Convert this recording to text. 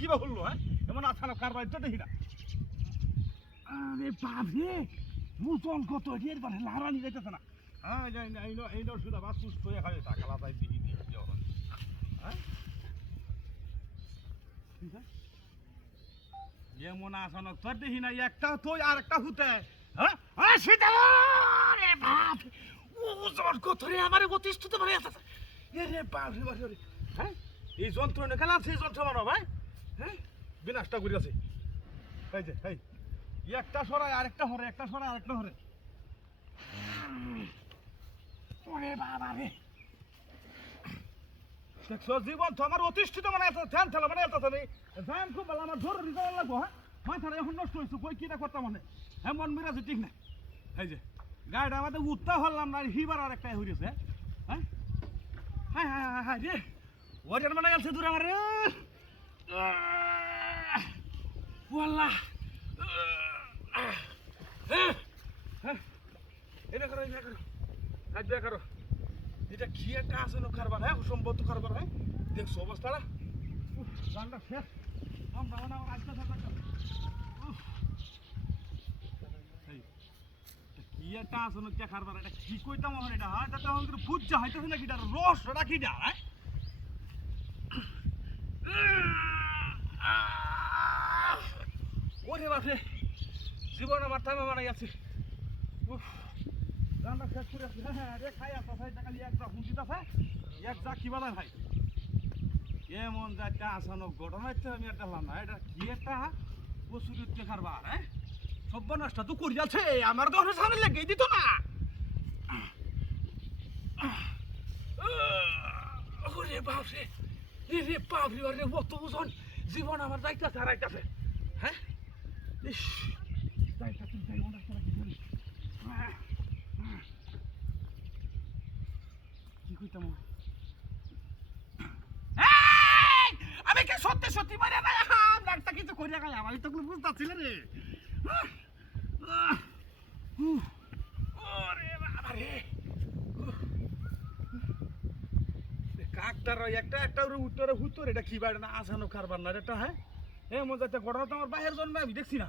কিবা হলো হ্যাঁ এমন আছানা কারবার তো দেখি না আরে বাপরে বুতল কত এর বারে লারানি যাইতেছে না হ্যাঁ এই নো সুদা বাস সুস্থ হয়ে খাবে টাকালা তাই দিই হ্যাঁ ঠিক আছে এমন আছানা তোর দেখি না একটা তুই আর একটা হুতে হ্যাঁ আরে সেটা রে বাপ ও জোর কত রে আমারে গতিষ্ঠতে মানে আছে এরে বাপ রে বাপ রে হ্যাঁ এই যন্ত্র নে খেলা সেই যন্ত্র মানো ভাই হ্যাঁ বিনাশটা করে আছে এই যে এই একটা সরায় আরেকটা হরে একটা সরায় আরেকটা হরে ওরে বাবা রে দেখছো জীবন তো আমার অতিষ্ঠিত মানে এত ধ্যান ঠেলা মানে এত নেই ধ্যান খুব ভালো আমার ধরে রিজাল্ট লাগবো হ্যাঁ মাথাটা এখন নষ্ট হয়েছে কই কিটা করতাম মানে হ্যাঁ মন মিরাজ ঠিক না এই যে গাড়িটা আমাদের উত্তা হলাম না হিবার আর একটাই হয়েছে হ্যাঁ হ্যাঁ হ্যাঁ হ্যাঁ রে ওটার মানে গেছে দূরে আমার রে ওয়াল্লাহ এটা করো হাত দেয়া করো এটা কি একটা আসলে কারবার হ্যাঁ সম্ভবত কারবার হ্যাঁ দেখছো অবস্থাটা গানটা শেষ আমরা আমার আজকে কি একটা আসলে কে কারবার এটা কি কইতাম আমার এটা হ্যাঁ এটা তো আমাদের বুঝা হইতেছে নাকি এটা রস রাখি যা হ্যাঁ ওরে বাপরে জীবন আমার থামে মারা গেছে রান্না শেষ করে আসছি হ্যাঁ রে খাই আসা ভাই টাকা এক যা হুঁচিত আছে এক যা কি বালা ভাই এমন যা একটা আসানো ঘটনা হচ্ছে আমি একটা না এটা কি একটা প্রচুর কারবার হ্যাঁ সর্বনাশটা তো করি আছে আমার তো সামনে লেগেই দিত না ওরে বাপরে রে বাপরে রে কত ওজন জীবন আমার যাইতেছে হারাইতেছে হ্যাঁ ইস যাইতা তুই যাই ওটা তোরা কি করিস কি কইতাম আমি কি সত্যি সত্যি মারে না ডাক্তার কিছু করিয়া গেল আমি তো কোনো বুঝতেছিল রে ওরে বাবা রে কাকটার একটা একটা উত্তরে উত্তর এটা কি বাড়ে না আসানো কারবার না এটা হ্যাঁ এমন যাতে ঘটনা তো আমার বাহির জন্মে আমি দেখছি না